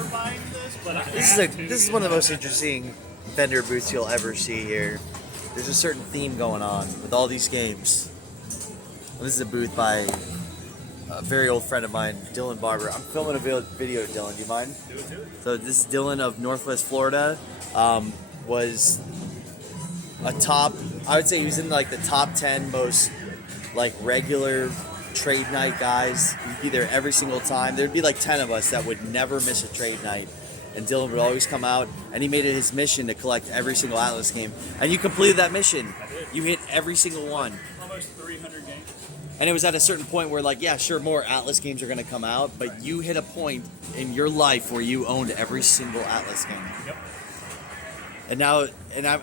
ever buying this, but I This is one of the most interesting vendor booths you'll ever see here. There's a certain theme going on with all these games. And this is a booth by a very old friend of mine, Dillon Barber. I'm filming a video, Dillon. Do you mind? Do it. So this is Dillon of Northwest Florida. Was a top. I would say he was in like the top 10 most like regular trade night guys. He'd be there every single time. There'd be like 10 of us that would never miss a trade night. And Dillon would always come out, and he made it his mission to collect every single Atlus game. And you completed that mission. I did. You hit every single one. Almost 300 games. And it was at a certain point where, like, yeah, sure, more Atlus games are going to come out, but you hit a point in your life where you owned every single Atlus game. Yep. And now,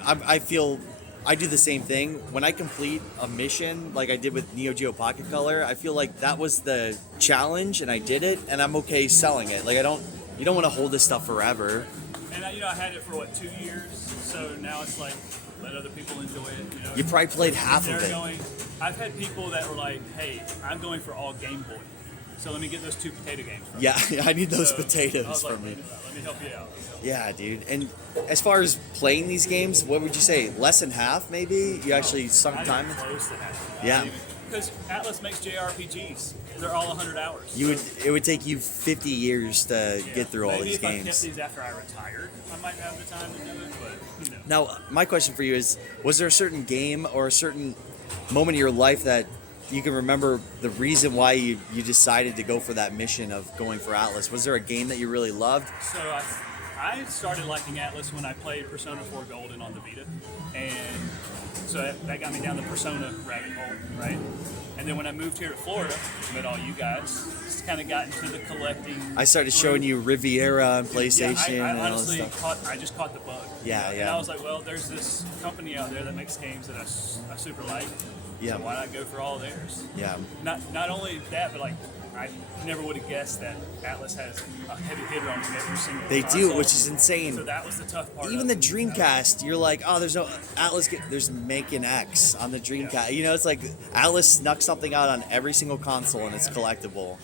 I feel I do the same thing. When I complete a mission, like I did with Neo Geo Pocket Color, I feel like that was the challenge, and I did it, and I'm okay selling it. Like, you don't want to hold this stuff forever. And I had it for 2 years, so now it's like let other people enjoy it. You probably played half of it. I've had people that were like, "Hey, I'm going for all Game Boy, so let me get those 2 potato games." From Yeah, I need those I potatoes was like, for me. Let me help you out. Yeah, dude. And as far as playing these games, what would you say? Less than half, maybe? You actually sunk time into? Close to half. Yeah. Because Atlus makes JRPGs. They're all 100 hours. It would take you 50 years to get through all these Maybe if I games. kept these after I retired, I might have the time to do it, but Now, my question for you is, was there a certain game or a certain moment in your life that you can remember the reason why you decided to go for that mission of going for Atlus? Was there a game that you really loved? So I started liking Atlus when I played Persona 4 Golden on the Vita, and so that got me down the Persona rabbit hole, right? And then when I moved here to Florida, met all you guys, just kind of got into the collecting. I started showing you Riviera and PlayStation Yeah, I and all this honestly stuff. I just caught the bug. Yeah, And yeah. I was like, well, there's this company out there that makes games that I super like. Yeah. So why not go for all theirs? Yeah. Not only that, but like I never would have guessed that Atlus has a heavy hitter on every single They console. do, which is insane. So that was the tough part. Even of the it. Dreamcast, you're like, oh, there's no Atlus. There's Making X on the Dreamcast. Yeah. You know, it's like Atlus snuck something out on every single console, and it's collectible.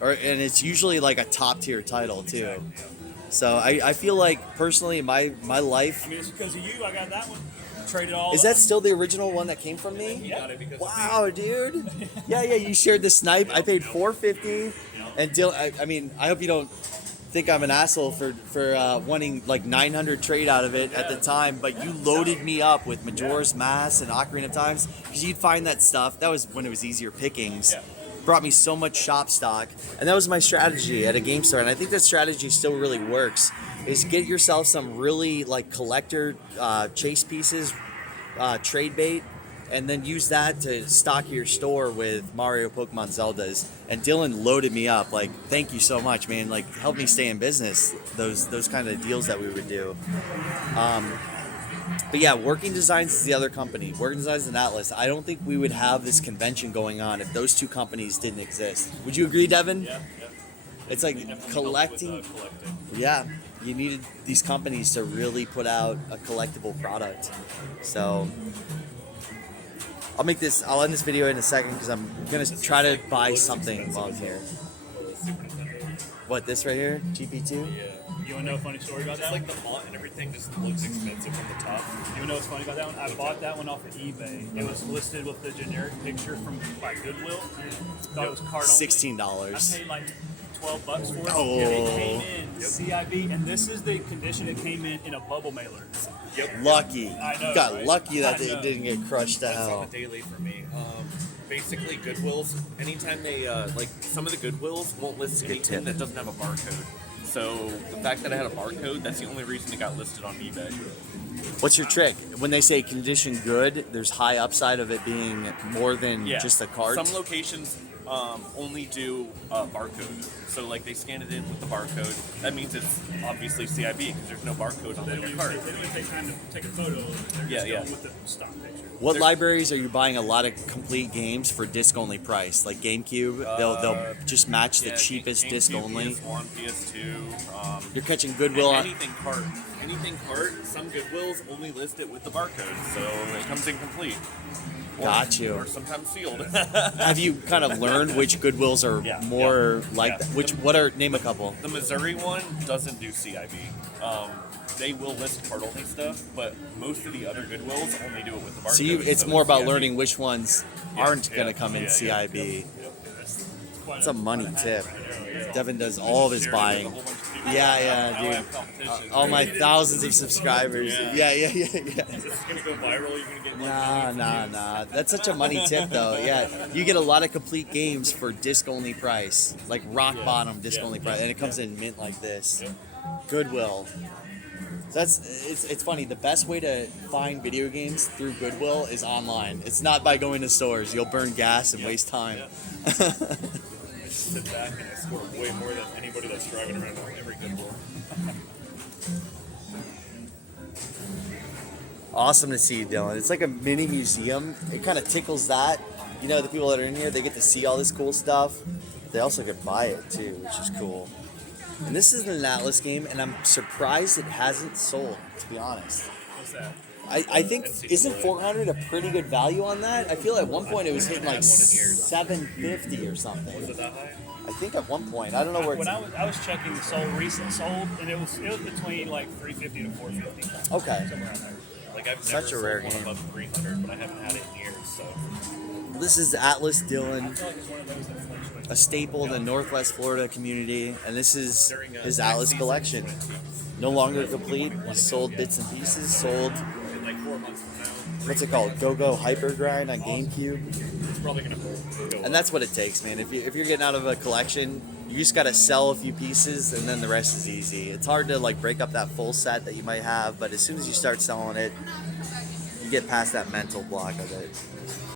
Yeah. And it's usually like a top tier title too. Exactly, yeah. So I feel like personally in my life, I mean, it's because of you. I got that one. Traded all. is that still the original one that came from me? Yeah. Wow, dude. Yeah, you shared the snipe. I paid $450, and I mean, I hope you don't think I'm an asshole for wanting like 900 trade out of it at the time, but you loaded me up with Majora's Mask and Ocarina of Times because you'd find that stuff. That was when it was easier pickings. Yeah. Brought me so much shop stock, and that was my strategy at a game store, and I think that strategy still really works, is get yourself some really like collector chase pieces, trade bait, and then use that to stock your store with Mario, Pokemon, Zeldas. And Dillon loaded me up. Like, thank you so much, man. Like, help me stay in business. Those kind of deals that we would do. But yeah, Working Designs is the other company. Working Designs and Atlus. I don't think we would have this convention going on if those two companies didn't exist. Would you agree, Devin? Yeah. It's like collecting. Yeah, you needed these companies to really put out a collectible product. So I'll end this video in a second because I'm gonna try to buy something while I'm here. What, this right here? GP2? Yeah. You wanna know a funny story about that? Like the font and everything just looks expensive from the top. You wanna know what's funny about that one? I bought that one off of eBay. It was listed with the generic picture from like Goodwill. Thought it was card only. $16. I paid like $12 for it. Oh. And it came in CIB, and this is the condition it came in a bubble mailer. Yep. Lucky. I know, You got right? lucky that I it know. didn't get crushed to That's on hell. the daily for me. Basically, Goodwills, anytime they, like, some of the Goodwills won't list anything that doesn't have a barcode. So, the fact that I had a barcode, that's the only reason it got listed on eBay. What's your trick? When they say condition good, there's high upside of it being more than Yeah. just a card? Some locations only do a barcode. So, like, they scan it in with the barcode. That means it's obviously CIB because there's no barcode on They your don't card. even take time to take a photo of it. They're Yeah, just yeah. going with the stock picture. What libraries are you buying a lot of complete games for disc-only price? Like GameCube, they'll just match the cheapest GameCube, disc-only. PS1, PS2. You're catching Goodwill. Anything cart. Anything cart. Some Goodwills only list it with the barcode, so it comes incomplete. Got you. Or sometimes sealed. Have you kind of learned which Goodwills are more like that? What are, name a couple? The Missouri one doesn't do CIB. They will list card-only stuff, but most of the other Goodwills only do it with the barcode. So it's more about CIB. learning which ones aren't going to come in CIB. It's a money tip. Devin does all of his buying. Yeah, dude. All my thousands of subscribers. Yeah. Is this gonna go viral? You're gonna get Nah. That's such a money tip, though. Yeah, you get a lot of complete games for disc-only price, like rock bottom disc-only price, and it comes in mint like this. Goodwill. It's funny. The best way to find video games through Goodwill is online. It's not by going to stores. You'll burn gas and waste time. Sit back and I score way more than anybody that's driving around on every Goodwill. Awesome to see you, Dylan. It's like a mini museum. It kind of tickles that. You know, the people that are in here, they get to see all this cool stuff. They also get buy it too, which is cool. And this is an Atlus game, and I'm surprised it hasn't sold, to be honest. What's that? I think, isn't 400 a pretty good value on that? I feel at one point it was hitting like 750 or something. Was it that high? I think at one point. I don't know where When it's... I was checking the recent sold, and it was between like 350 to 450. Okay. Somewhere around there. Like I've Such never a sold rare one game. above 300, but I haven't had it in years. So This is Atlus Dillon, I feel like it's one of those that fluctuates. a staple in the Northwest Florida community, and this is during his tax Atlus season, collection. No longer complete. He sold bits and pieces. Sold, in like 4 months from now, what's it called? Go-Go Hyper Grind on GameCube. it's probably gonna go. And that's what it takes, man. If you're getting out of a collection, you just gotta sell a few pieces, and then the rest is easy. It's hard to like break up that full set that you might have, but as soon as you start selling it, you get past that mental block of it.